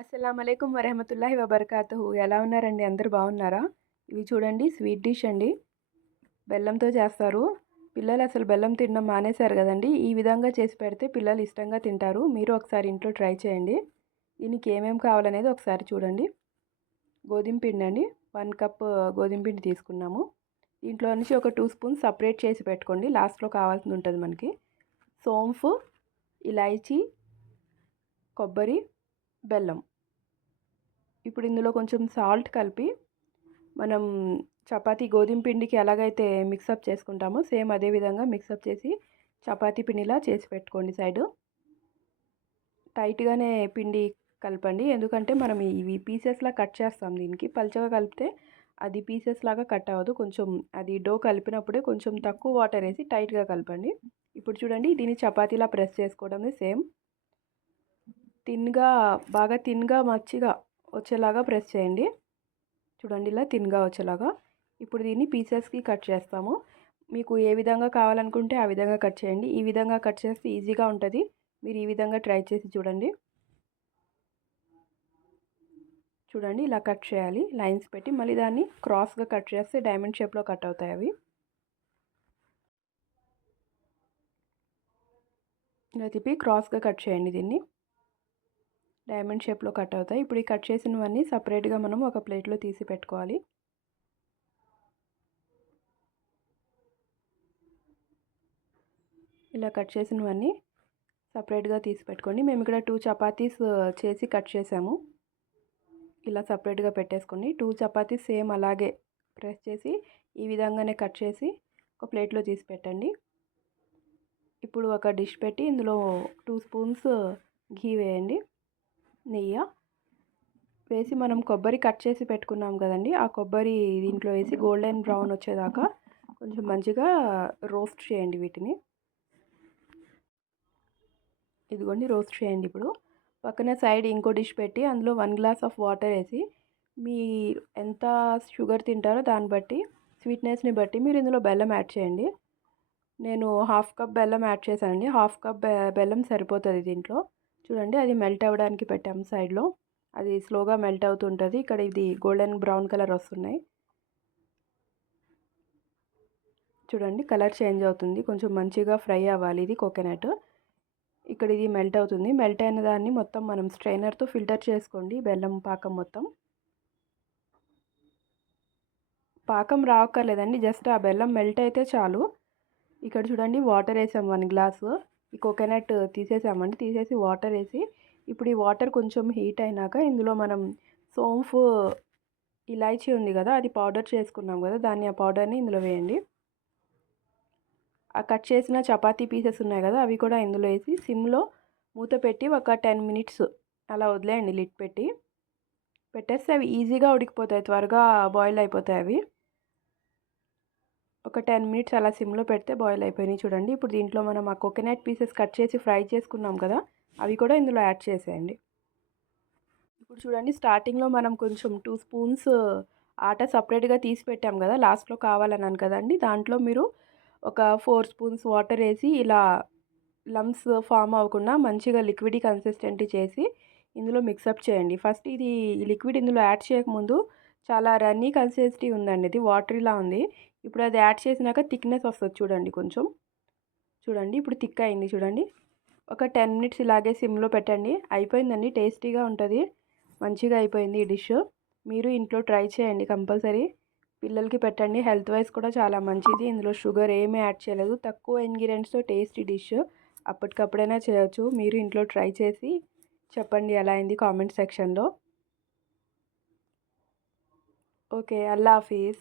అస్సలాముఅలైకుం వరహమతుల్లాహి వబర్కాతుహు. ఎలా ఉన్నారండి? అందరూ బాగున్నారా? ఇవి చూడండి, స్వీట్ డిష్ అండి. బెల్లంతో చేస్తారు. పిల్లలు అసలు బెల్లం తినడం మానేశారు కదండి. ఈ విధంగా చేసి పెడితే పిల్లలు ఇష్టంగా తింటారు. మీరు ఒకసారి ఇంట్లో ట్రై చేయండి. దీనికి ఏమేమి కావాలనేది ఒకసారి చూడండి. గోధుమ పిండి అండి, 1 కప్ గోధుమ పిండి తీసుకున్నాము. దీంట్లో నుంచి ఒక 2 స్పూన్స్ సపరేట్ చేసి పెట్టుకోండి, లాస్ట్లో కావాల్సి ఉంటుంది మనకి. సోంఫు, ఇలాయచీ, కొబ్బరి, బెల్లం. ఇప్పుడు ఇందులో కొంచెం సాల్ట్ కలిపి మనం చపాతీ గోధుమ పిండికి ఎలాగైతే మిక్సప్ చేసుకుంటామో సేమ్ అదే విధంగా మిక్సప్ చేసి చపాతీ పిండిలా చేసి పెట్టుకోండి. సైడు టైట్గానే పిండి కలపండి, ఎందుకంటే మనం ఇవి పీసెస్లా కట్ చేస్తాం. దీనికి పల్చగా కలిపితే అది పీసెస్ లాగా కట్ అవ్వదు. కొంచెం అది డో కలిపినప్పుడే కొంచెం తక్కువ వాటర్ వేసి టైట్గా కలపండి. ఇప్పుడు చూడండి, దీన్ని చపాతీలా ప్రెస్ చేసుకోవడమే. సేమ్ బాగా థిన్గా మచ్చిగా వచ్చేలాగా ప్రెస్ చేయండి. చూడండి, ఇలా థిన్గా వచ్చేలాగా. ఇప్పుడు దీన్ని పీసెస్కి కట్ చేస్తాము. మీకు ఏ విధంగా కావాలనుకుంటే ఆ విధంగా కట్ చేయండి. ఈ విధంగా కట్ చేస్తే ఈజీగా ఉంటుంది. మీరు ఈ విధంగా ట్రై చేసి చూడండి. చూడండి, ఇలా కట్ చేయాలి లైన్స్ పెట్టి. మళ్ళీ దాన్ని క్రాస్గా కట్ చేస్తే డైమండ్ షేప్లో కట్ అవుతాయి అవి. ఇలా తిప్పి క్రాస్గా కట్ చేయండి. దీన్ని డైమండ్ షేప్లో కట్ అవుతాయి. ఇప్పుడు ఈ కట్ చేసినవన్నీ సపరేట్గా మనం ఒక ప్లేట్లో తీసి పెట్టుకోవాలి. ఇలా కట్ చేసినవన్నీ సపరేట్గా తీసి పెట్టుకోండి. మేము ఇక్కడ 2 చపాతీస్ చేసి కట్ చేసాము. ఇలా సపరేట్గా పెట్టేసుకోండి. 2 చపాతీస్ సేమ్ అలాగే ప్రెస్ చేసి ఈ విధంగానే కట్ చేసి ఒక ప్లేట్లో తీసి పెట్టండి. ఇప్పుడు ఒక డిష్ పెట్టి ఇందులో 2 స్పూన్స్ ఘీ వేయండి, నెయ్యి వేసి మనం కొబ్బరి కట్ చేసి పెట్టుకున్నాం కదండి, ఆ కొబ్బరి దీంట్లో వేసి గోల్డెన్ బ్రౌన్ వచ్చేదాకా కొంచెం మంచిగా రోస్ట్ చేయండి వీటిని. ఇదిగోండి, రోస్ట్ చేయండి. ఇప్పుడు పక్కన సైడ్ ఇంకో డిష్ పెట్టి అందులో 1 గ్లాస్ ఆఫ్ వాటర్ వేసి మీ ఎంత షుగర్ తింటారో దాన్ని బట్టి, స్వీట్నెస్ని బట్టి మీరు ఇందులో బెల్లం యాడ్ చేయండి. నేను 1/2 కప్ బెల్లం యాడ్ చేశానండి. 1/2 కప్ బెల్లం సరిపోతుంది దీంట్లో. చూడండి, అది మెల్ట్ అవ్వడానికి పెట్టాము సైడ్లో. అది స్లోగా మెల్ట్ అవుతుంటుంది. ఇక్కడ ఇది గోల్డెన్ బ్రౌన్ కలర్ వస్తున్నాయి. చూడండి, కలర్ చేంజ్ అవుతుంది. కొంచెం మంచిగా ఫ్రై అవ్వాలి ఇది కోకోనట్. ఇక్కడ ఇది మెల్ట్ అవుతుంది. మెల్ట్ అయిన దాన్ని మొత్తం మనం స్ట్రైనర్తో ఫిల్టర్ చేసుకోండి. బెల్లం పాకం మొత్తం పాకం రావక్కర్లేదండి, జస్ట్ ఆ బెల్లం మెల్ట్ అయితే చాలు. ఇక్కడ చూడండి, వాటర్ వేసాం 1 గ్లాసు. ఈ కోకోనట్ తీసేసామండి. తీసేసి వాటర్ వేసి ఇప్పుడు ఈ వాటర్ కొంచెం హీట్ అయినాక ఇందులో మనం సోంఫు, ఇలాచీ ఉంది కదా, అది పౌడర్ చేసుకున్నాం కదా, దాన్ని ఆ పౌడర్ని ఇందులో వేయండి. ఆ కట్ చేసిన చపాతీ పీసెస్ ఉన్నాయి కదా, అవి కూడా ఇందులో వేసి సిమ్లో మూత పెట్టి ఒక 10 మినిట్స్ అలా వదిలేయండి. లిడ్ పెట్టి పెట్టేస్తే అవి ఈజీగా ఉడికిపోతాయి, త్వరగా బాయిల్ అయిపోతాయి అవి. ఒక 10 మినిట్స్ అలా సిమ్లో పెడితే బాయిల్ అయిపోయినాయి. చూడండి, ఇప్పుడు దీంట్లో మనం ఆ కోకోనట్ పీసెస్ కట్ చేసి ఫ్రై చేసుకున్నాం కదా, అవి కూడా ఇందులో యాడ్ చేసేయండి. ఇప్పుడు చూడండి, స్టార్టింగ్లో మనం కొంచెం 2 స్పూన్స్ ఆట సపరేట్గా తీసి పెట్టాం కదా, లాస్ట్లో కావాలన్నాను కదండి, దాంట్లో మీరు ఒక 4 స్పూన్స్ వాటర్ వేసి ఇలా లమ్స్ ఫామ్ అవ్వకుండా మంచిగా లిక్విడ్ కన్సిస్టెంటీ చేసి ఇందులో మిక్సప్ చేయండి. ఫస్ట్ ఇది లిక్విడ్ ఇందులో యాడ్ చేయకముందు చాలా రన్నీ కన్సిస్టెన్సీ ఉందండి, ఇది వాటరీలా ఉంది. ఇప్పుడు అది యాడ్ చేసినాక థిక్నెస్ వస్తుంది. చూడండి కొంచెం, చూడండి ఇప్పుడు థిక్ అయింది. చూడండి, ఒక 10 మినిట్స్ ఇలాగే సిమ్లో పెట్టండి. అయిపోయిందండి, టేస్టీగా ఉంటుంది, మంచిగా అయిపోయింది ఈ డిష్. మీరు ఇంట్లో ట్రై చేయండి కంపల్సరీ. పిల్లలకి పెట్టండి, హెల్త్ వైజ్ కూడా చాలా మంచిది. ఇందులో షుగర్ ఏమీ యాడ్ చేయలేదు, తక్కువ ఇంగ్రీడియంట్స్తో టేస్టీ డిష్. అప్పటికప్పుడైనా చేయొచ్చు. మీరు ఇంట్లో ట్రై చేసి చెప్పండి ఎలా అయింది కామెంట్ సెక్షన్లో. ఓకే, అల్లా హాఫీజ్.